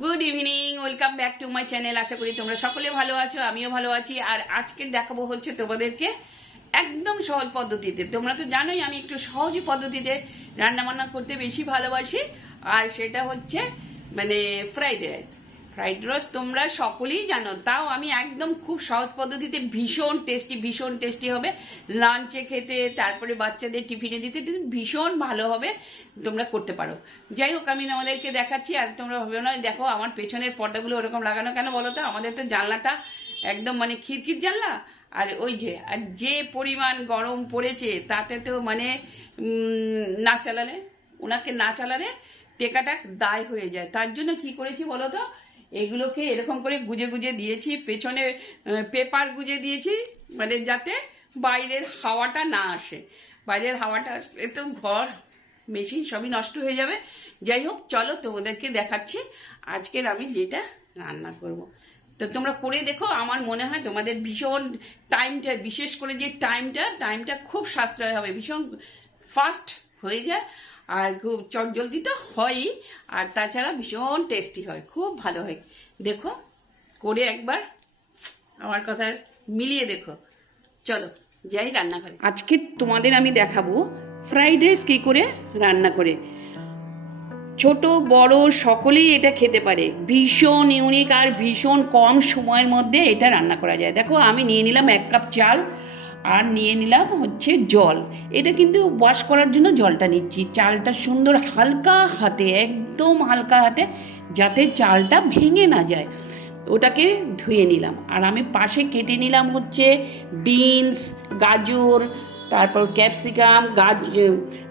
Good evening welcome back to my channel আশা করি তোমরা সকলে ভালো আছো, আমিও ভালো আছি, আর আজকে দেখাবো হচ্ছে তোমাদেরকে একদম সহজ পদ্ধতিতে। তোমরা তো জানোই আমি একটু সহজ পদ্ধতিতে রান্না বান্না করতে বেশি ভালোবাসি, আর সেটা হচ্ছে মানে ফ্রাইড রাইস ফ্রাইড রাইস তোমরা সকলেই জানো। তাও আমি একদম খুব সহজ পদ্ধতিতে ভীষণ টেস্টি ভীষণ টেস্টি হবে। লাঞ্চে খেতে, তারপরে বাচ্চাদের টিফিনে দিতে ভীষণ ভালো হবে। তোমরা করতে পারো। যাই হোক, আমি তোমাদেরকে দেখাচ্ছি আর তোমরা ভাবে না, দেখো আমার পেছনের পর্দাগুলো ওরকম লাগানো কেন বলো তো? আমাদের তো জানলাটা একদম মানে খিরখির জানলা। আর ওই যে, আর যে পরিমাণ গরম পড়েছে, তাতে তো মানে না চালালে, ওনাকে না চালালে টেকাটা দায় হয়ে যায়। তার জন্য কি করেছি বলো তো? এগুলোকে এরকম করে গুজে গুজে দিয়েছি, পেছনে পেপার গুজে দিয়েছি মানে যাতে বাইরের হাওয়াটা না আসে। বাইরের হাওয়াটা আসলে তো ঘর, মেশিন সবই নষ্ট হয়ে যাবে। যাই হোক, চলো তোমাদেরকে দেখাচ্ছি। আজকের আমি যেটা রান্না করব। তো তোমরা করে দেখো, আমার মনে হয় তোমাদের ভীষণ টাইমটা বিশেষ করে যে টাইমটা টাইমটা খুব সাশ্রয় হবে, ভীষণ ফাস্ট হয়ে যায়। আর খুব চটজলদি তো হয়ই, আর তাছাড়া ভীষণ টেস্টি হয়, খুব ভালো হয়। দেখো, করে একবার আমার কথা মিলিয়ে দেখো। চলো, যাই রান্নাঘরে। আজকে তোমাদের আমি দেখাবো ফ্রাইড রাইস কী করে রান্না করে। ছোট, বড় সকলেই এটা খেতে পারে। ভীষণ ইউনিক আর ভীষণ কম সময়ের মধ্যে এটা রান্না করা যায়। দেখো, আমি নিয়ে নিলাম এক কাপ চাল আর নিয়ে নিলাম হচ্ছে জল। এটা কিন্তু ওয়াশ করার জন্য জলটা নিচ্ছি। চালটা সুন্দর হালকা হাতে, একদম হালকা হাতে, যাতে চালটা ভেঙে না যায়। ওটাকে ধুয়ে নিলাম। আর আমি পাশে কেটে নিলাম হচ্ছে বিনস, গাজর, তারপর ক্যাপসিকাম, গাজ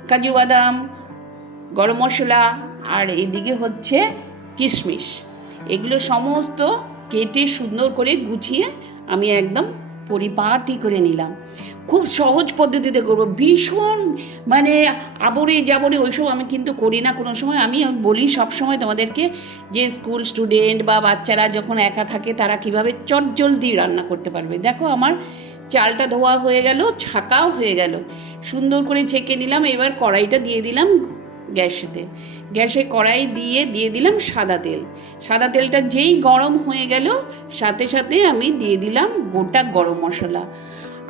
কাজু বাদাম, গরম মশলা, আর এদিকে হচ্ছে কিশমিশ। এগুলো সমস্ত কেটে সুন্দর করে গুছিয়ে আমি একদম পরিপাটি করে নিলাম। খুব সহজ পদ্ধতিতে করব। ভীষণ মানে আবরে যাবরে ওইসব আমি কিন্তু করি না কোনো সময়। আমি বলি সব সময় তোমাদেরকে যে স্কুল স্টুডেন্ট বা বাচ্চারা যখন একা থাকে তারা কীভাবে চটজলদি রান্না করতে পারবে। দেখো আমার চালটা ধোয়া হয়ে গেল, ছাকাও হয়ে গেল। সুন্দর করে ছেঁকে নিলাম, এবার কড়াইটা দিয়ে দিলাম গ্যাসেতে। গ্যাসে কড়াই দিয়ে দিয়ে দিলাম সাদা তেল। সাদা তেলটা যেই গরম হয়ে গেল, সাথে সাথে আমি দিয়ে দিলাম গোটা গরম মশলা।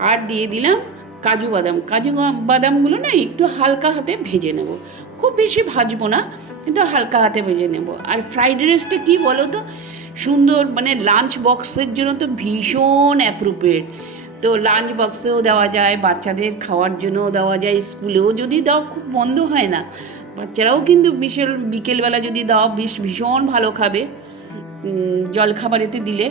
আর দিয়ে দিলাম কাজু বাদাম। কাজু বাদামগুলো না একটু হালকা হাতে ভেজে নেব। খুব বেশি ভাজবো না, কিন্তু হালকা হাতে ভেজে নেব। আর ফ্রাইড রাইসটা কী বলো তো সুন্দর মানে লাঞ্চ বক্সের জন্য তো ভীষণ অ্যাপ্রোপ্রিয়েট তো লাঞ্চ বক্সেও দেওয়া যায়, বাচ্চাদের খাওয়ার জন্যও দেওয়া যায়, স্কুলেও যদি দাও, খুব বন্ধ হয় না। বাচ্চারাও কিন্তু বিশাল বিকেলবেলা যদি দাও, বেশ, ভীষণ ভালো খাবে জল খাবারেতে দিলে।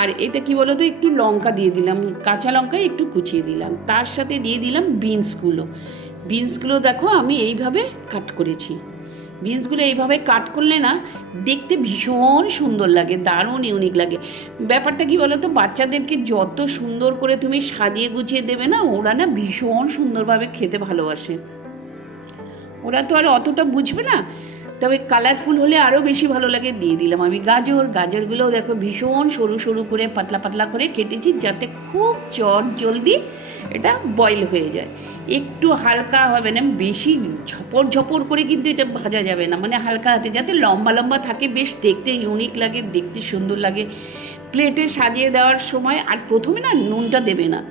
আর এটা কি বলো তো একটু লঙ্কা দিয়ে দিলাম, কাঁচা লঙ্কা একটু কুচিয়ে দিলাম। তার সাথে দিয়ে দিলাম বিনসগুলো। বিনসগুলো দেখো, আমি এইভাবে কাট করেছি। বিনসগুলো এইভাবে কাট করলে না, দেখতে ভীষণ সুন্দর লাগে, দারুণ ইউনিক লাগে। ব্যাপারটা কি বলো তো বাচ্চাদেরকে যত সুন্দর করে তুমি সাজিয়ে গুছিয়ে দেবে না, ওরা না ভীষণ সুন্দরভাবে খেতে ভালোবাসে। ওরা তো আর অতটা বুঝবে না। তবে কালারফুল হলে আরও বেশি ভালো লাগে, দিয়ে দিলাম আমি গাজর। গাজরগুলোও দেখো ভীষণ সরু সরু করে, পাতলা পাতলা করে কেটেছি যাতে খুব চট জলদি এটা বয়েল হয়ে যায়। একটু হালকা হবে না, বেশি ঝপর ঝপর করে কিন্তু এটা ভাজা যাবে না। মানে হালকা হাতে, যাতে লম্বা লম্বা থাকে, বেশ দেখতে ইউনিক লাগে, দেখতে সুন্দর লাগে। প্লেটে সাজিয়ে দেওয়ার সময়, আর প্রথমে না নুনটা দেবে না।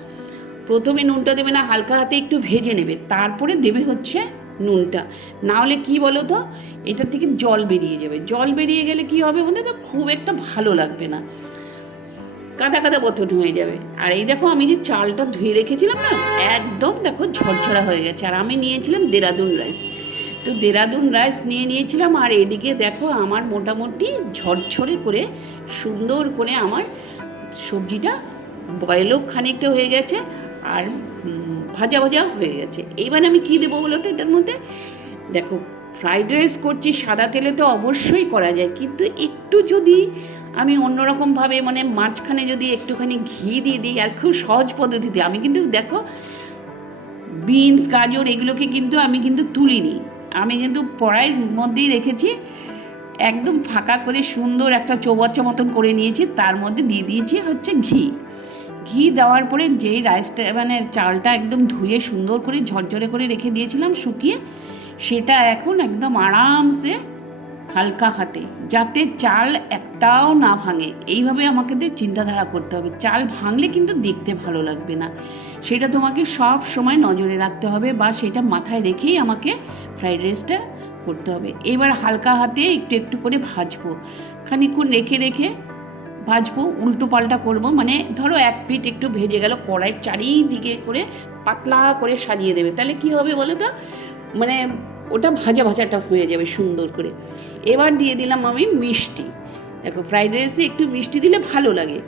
প্রথমে নুনটা দেবে না, হালকা হাতে একটু ভেজে নেবে। তারপরে দেবে হচ্ছে নুনটা। না হলে কী বলো তো এটা থেকে জল বেরিয়ে যাবে। জল বেরিয়ে গেলে কি হবে বলতে? তো খুব একটা ভালো লাগবে না। কাদা কাদা বতন হয়ে যাবে। আর এই দেখো আমি যে চালটা ধুয়ে রেখেছিলাম না, একদম দেখো ঝরঝরা হয়ে গেছে। আর আমি নিয়েছিলাম দেরাদুন রাইস। তো দেরাদুন রাইস নিয়ে নিয়েছিলাম আর এদিকে দেখো আমার মোটামুটি ঝরঝরে করে সুন্দর করে আমার সবজিটা বয়েলও খানিকটা হয়ে গেছে। আর ভাজা ভাজা হয়ে গেছে। এইবার আমি কী দেবো বলো তো এটার মধ্যে? দেখো, ফ্রাইড রাইস করছি, সাদা তেলে তো অবশ্যই করা যায়। কিন্তু একটু যদি আমি অন্যরকমভাবে মানে মাঝখানে যদি একটুখানি ঘি দিয়ে দিই আর খুব সহজ পদ্ধতিতে, আমি কিন্তু দেখো, বিনস, গাজর এগুলোকে কিন্তু আমি কিন্তু তুলিনি। আমি কিন্তু কড়াইয়ের মধ্যেই রেখেছি, একদম ফাঁকা করে সুন্দর একটা চৌবাচ্চা মতন করে নিয়েছি, তার মধ্যে দিয়ে দিয়েছি হচ্ছে ঘি। ঘি দেওয়ার পরে যেই রাইসটা মানে চালটা একদম ধুয়ে সুন্দর করে ঝরঝরে করে রেখে দিয়েছিলাম শুকিয়ে, সেটা এখন একদম আরামসে হালকা হাতে, যাতে চাল একটাও না ভাঙে। এইভাবে আমাকে চিন্তাধারা করতে হবে। চাল ভাঙলে কিন্তু দেখতে ভালো লাগবে না। সেটা তোমাকে সব সময় নজরে রাখতে হবে বা সেটা মাথায় রেখেই আমাকে ফ্রাইড রাইসটা করতে হবে। এবার হালকা হাতে একটু একটু করে ভাজবো। খানিকক্ষণ রেখে রেখে ভাজবো, উল্টো পাল্টা করব মানে ধরো এক পিঠ একটু ভেজে গেল, কড়াইয়ের চারিদিকে করে পাতলা করে সাজিয়ে দেবে। তাহলে কি হবে বলো তো? মানে ওটা ভাজা ভাজাটা হয়ে যাবে সুন্দর করে। এবার দিয়ে দিলাম আমি মিষ্টি। দেখো ফ্রাইড রাইসে একটু মিষ্টি দিলে ভালো লাগে।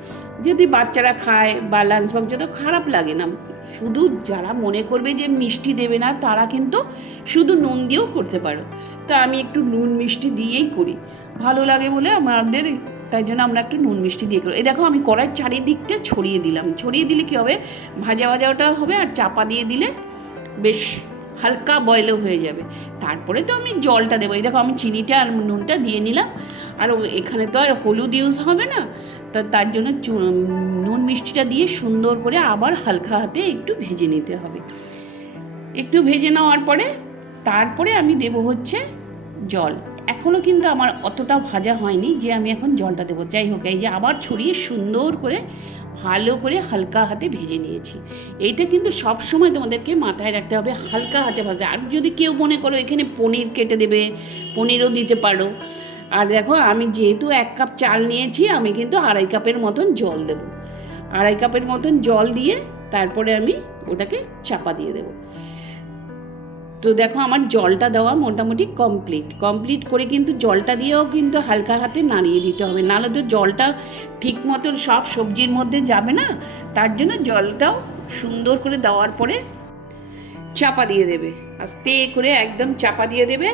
যদি বাচ্চারা খায় বা লাঞ্চ বক্সে তো খারাপ লাগে না, শুধু যারা মনে করবে যে মিষ্টি দেবে না, তারা কিন্তু শুধু নুন দিয়েও করতে পারো। তা আমি একটু নুন মিষ্টি দিয়েই করি। ভালো লাগে বলে আমাদের তাই জন্য আমরা একটু নুন মিষ্টি দিয়ে করি। এই দেখো আমি কড়াইয়ের চারিদিকটা ছড়িয়ে দিলাম। ছড়িয়ে দিলে কী হবে? ভাজা ভাজাটা হবে আর চাপা দিয়ে দিলে বেশ হালকা বয়েলও হয়ে যাবে। তারপরে তো আমি জলটা দেবো। এই দেখো আমি চিনিটা আর নুনটা দিয়ে নিলাম। আর এখানে তো আর হলুদ ইউজ হবে না। তো তার জন্য নুন মিষ্টিটা দিয়ে সুন্দর করে আবার হালকা হাতে একটু ভেজে নিতে হবে। একটু ভেজে নেওয়ার পরে তারপরে আমি দেব হচ্ছে জল। এখনও কিন্তু আমার অতটা ভাজা হয়নি যে আমি এখন জলটা দেবো। যাই হোক, এই যে আবার ছড়িয়ে সুন্দর করে, ভালো করে হালকা হাতে ভেজে নিয়েছি। এইটা কিন্তু সব সময় তোমাদেরকে মাথায় রাখতে হবে, হালকা হাতে ভাজা। আর যদি কেউ মনে করো এখানে পনির কেটে দেবে, পনিরও দিতে পারো। আর দেখো, আমি যেহেতু এক কাপ চাল নিয়েছি, আমি কিন্তু আড়াই কাপের মতন জল দেবো। আড়াই কাপের মতন জল দিয়ে তারপরে আমি ওটাকে চাপা দিয়ে দেবো। তো দেখো আমার জলটা দেওয়া মোটামুটি কমপ্লিট কমপ্লিট করে কিন্তু জলটা দিয়েও কিন্তু হালকা হাতে নাড়িয়ে দিতে হবে। নাহলে তো জলটা ঠিক মতন সব সবজির মধ্যে যাবে না। তার জন্য জলটাও সুন্দর করে দেওয়ার পরে চাপা দিয়ে দেবে। আস্তে করে একদম চাপা দিয়ে দেবে।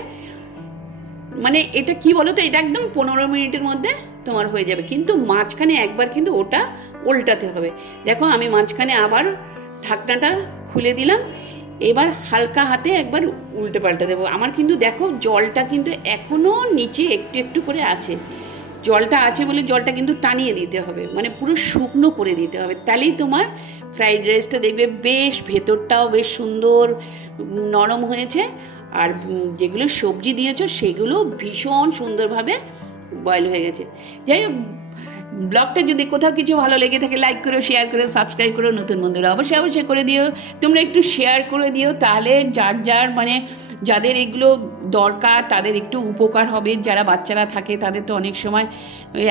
মানে এটা কি বলো তো এটা একদম পনেরো মিনিটের মধ্যে তোমার হয়ে যাবে। কিন্তু মাঝখানে একবার কিন্তু ওটা উল্টাতে হবে। দেখো আমি মাঝখানে আবার ঢাকনাটা খুলে দিলাম। এবার হালকা হাতে একবার উল্টে পাল্টে দেবো। আমার কিন্তু দেখো জলটা কিন্তু এখনও নিচে একটু একটু করে আছে। জলটা আছে বলে জলটা কিন্তু টানিয়ে দিতে হবে। মানে পুরো শুকনো করে দিতে হবে। তাহলেই তোমার ফ্রাইড রাইসটা দেখবে বেশ ভেতরটাও বেশ সুন্দর নরম হয়েছে। আর যেগুলো সবজি দিয়েছ সেগুলো ভীষণ সুন্দরভাবে বয়েল হয়ে গেছে। যাই হোক ব্লগটা যদি কোথাও কিছু ভালো লেগে থাকে লাইক করো শেয়ার করো সাবস্ক্রাইব করো, নতুন বন্ধুরা অবশ্যই অবশ্যই করে দিও। তোমরা একটু শেয়ার করে দিও, তাহলে যার যার মানে যাদের এগুলো দরকার, তাদের একটু উপকার হবে। যারা বাচ্চারা থাকে, তাদের তো অনেক সময়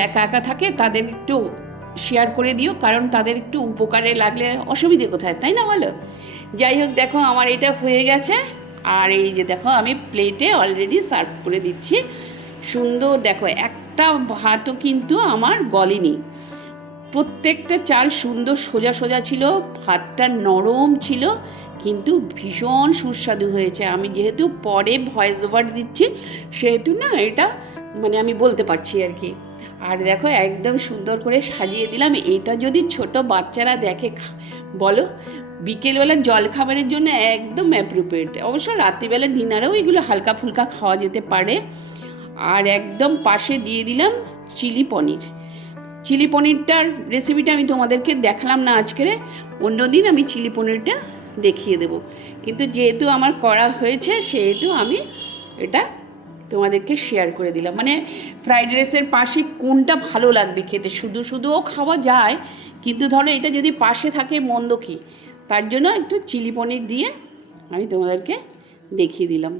একা একা থাকে, তাদের একটু শেয়ার করে দিও, কারণ তাদের একটু উপকারে লাগলে অসুবিধে কোথায়, তাই না বলো? যাই হোক, দেখো আমার এটা হয়ে গেছে। আর এই যে দেখো, আমি প্লেটে অলরেডি সার্ভ করে দিচ্ছি। সুন্দর, দেখো, একটা ভাতও কিন্তু আমার গলেনি। প্রত্যেকটা চাল সুন্দর সোজা সোজা ছিল ভাতটা নরম ছিল, কিন্তু ভীষণ সুস্বাদু হয়েছে। আমি যেহেতু পরে ভয়েস ওভার দিচ্ছি, সেহেতু না এটা মানে আমি বলতে পারছি আর কি। আর দেখো, একদম সুন্দর করে সাজিয়ে দিলাম। এটা যদি ছোট বাচ্চারা দেখে বলো, বিকেলবেলা জল খাবারের জন্য একদম অ্যাপ্রোপ্রিয়েট অবশ্য রাত্রিবেলা ডিনারেও এগুলো হালকা ফুলকা খাওয়া যেতে পারে। আর একদম পাশে দিয়ে দিলাম চিলি পনির। চিলি পনিরটার রেসিপিটা আমি তোমাদেরকে দেখালাম না আজকের। অন্যদিন আমি চিলি পনিরটা দেখিয়ে দেব। কিন্তু যেহেতু আমার করা হয়েছে, সেহেতু আমি এটা তোমাদেরকে শেয়ার করে দিলাম। মানে ফ্রাইড রাইসের পাশে কোনটা ভালো লাগবে খেতে? শুধু শুধুও খাওয়া যায়, কিন্তু ধরো এটা যদি পাশে থাকে মন্দ কি? তার জন্য একটু চিলি পনির দিয়ে আমি তোমাদেরকে দেখিয়ে দিলাম।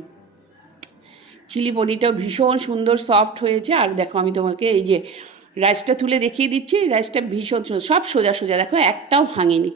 চিলি পনিরটাও ভীষণ সুন্দর সফট হয়েছে। আর দেখো, আমি তোমাকে এই যে রাইসটা তুলে দেখিয়ে দিচ্ছি। রাইসটা ভীষণ সব সোজা সোজা। দেখো, একটাও ভাঙেনি।